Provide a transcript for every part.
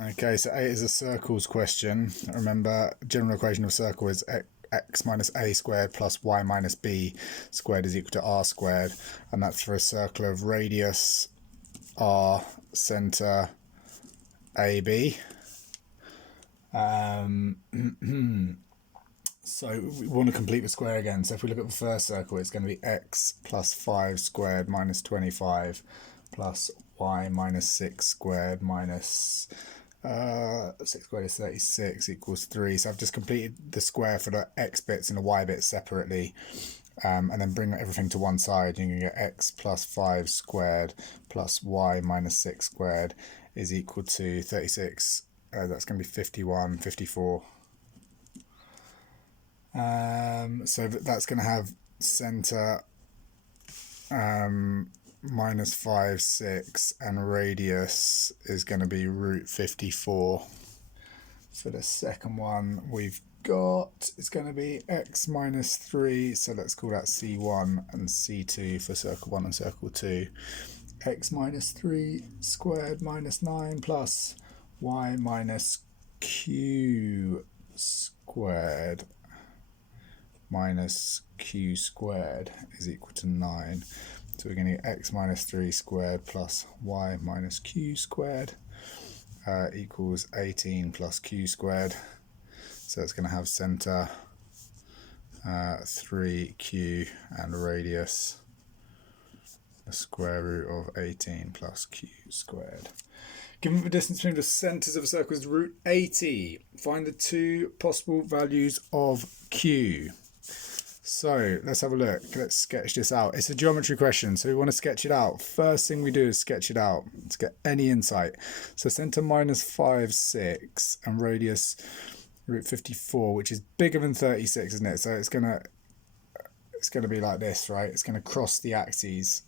Okay, so 8 is a circles question. Remember, general equation of a circle is x minus a squared plus y minus b squared is equal to r squared, and that's for a circle of radius r, centre AB. So we want to complete the square again. So if we look at the first circle, it's going to be x plus 5 squared minus 25 plus y minus 6 squared minus 6 squared is 36 equals 3. So I've just completed the square for the x bits and the y bits separately, and then bring everything to one side. You can get x plus 5 squared plus y minus 6 squared is equal to 36. That's going to be 51, 54. So that's going to have centre minus 5, 6, and radius is going to be root 54. For the second one, we've got, it's going to be x minus 3, so let's call that C1, and C2 for circle 1 and circle 2. X minus 3 squared minus 9 plus y minus q squared minus q squared is equal to 9. So we're going to get x minus 3 squared plus y minus q squared equals 18 plus q squared. So it's going to have centre 3q and radius the square root of 18 plus q squared. Given the distance between the centres of a circle is root 80, find the two possible values of q. So let's have a look. Let's sketch this out. It's a geometry question, so we want to sketch it out. First thing we do is sketch it out to get any insight. So centre minus 5, 6, and radius root 54, which is bigger than 36, isn't it? So it's gonna be like this, right? It's gonna cross the axes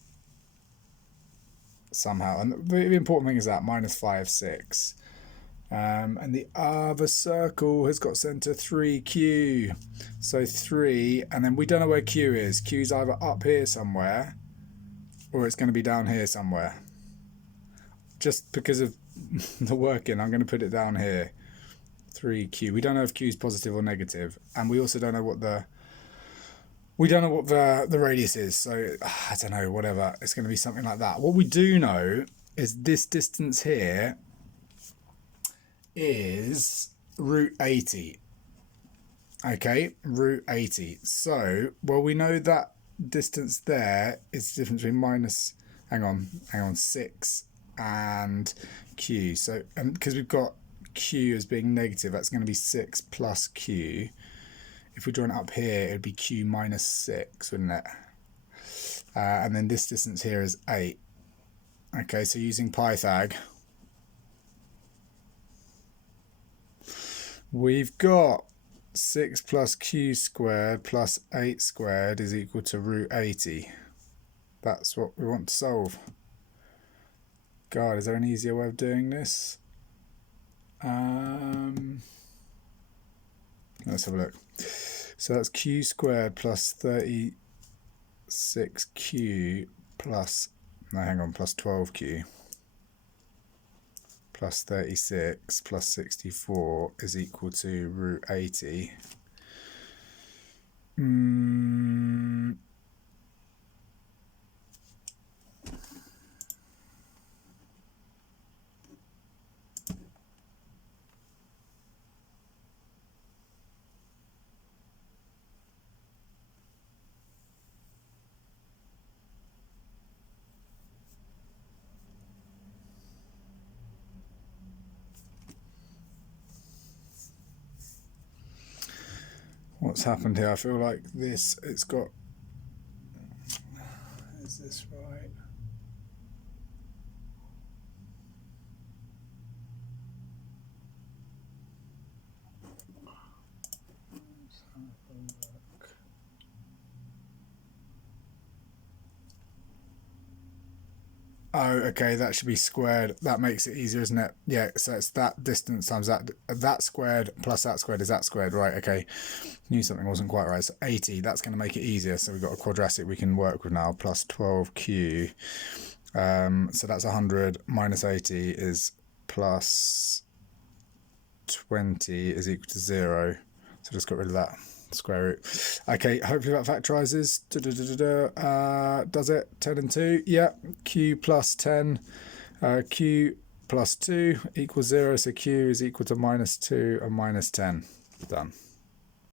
somehow. And the important thing is that minus 5, 6. And the other circle has got centre 3q. So 3, and then we don't know where q is. Q is either up here somewhere, or it's going to be down here somewhere. Just because of the working, I'm going to put it down here. 3q. We don't know if q is positive or negative, and we also don't know what the radius is. So I don't know, whatever. It's going to be something like that. What we do know is this distance here is root 80. Okay, root 80. So, well, we know that distance there is the difference between minus, hang on, 6 and q. So, and because we've got q as being negative, that's going to be 6 plus q. If we draw it up here, it would be q minus 6, wouldn't it? And then this distance here is 8. Okay, so using Pythag, we've got 6 plus q squared plus 8 squared is equal to root 80. That's what we want to solve. God, is there an easier way of doing this? Let's have a look. So that's q squared plus 36q plus 12q plus 36 plus 64 is equal to root 80. What's happened here? I feel like this, it's got, is this right? Let's have a look. Oh, okay, that should be squared. That makes it easier, isn't it? Yeah, so it's that distance times that squared plus that squared is that squared, right? Okay, knew something wasn't quite right. So 80, that's going to make it easier. So we've got a quadratic we can work with now, plus 12q. So that's 100 minus 80 is plus 20 is equal to 0. So just got rid of that square root. Okay, hopefully that factorizes. Does it? 10 and 2? Yeah. Q plus 10. Q plus 2 equals 0. So Q is equal to -2 and -10. Done.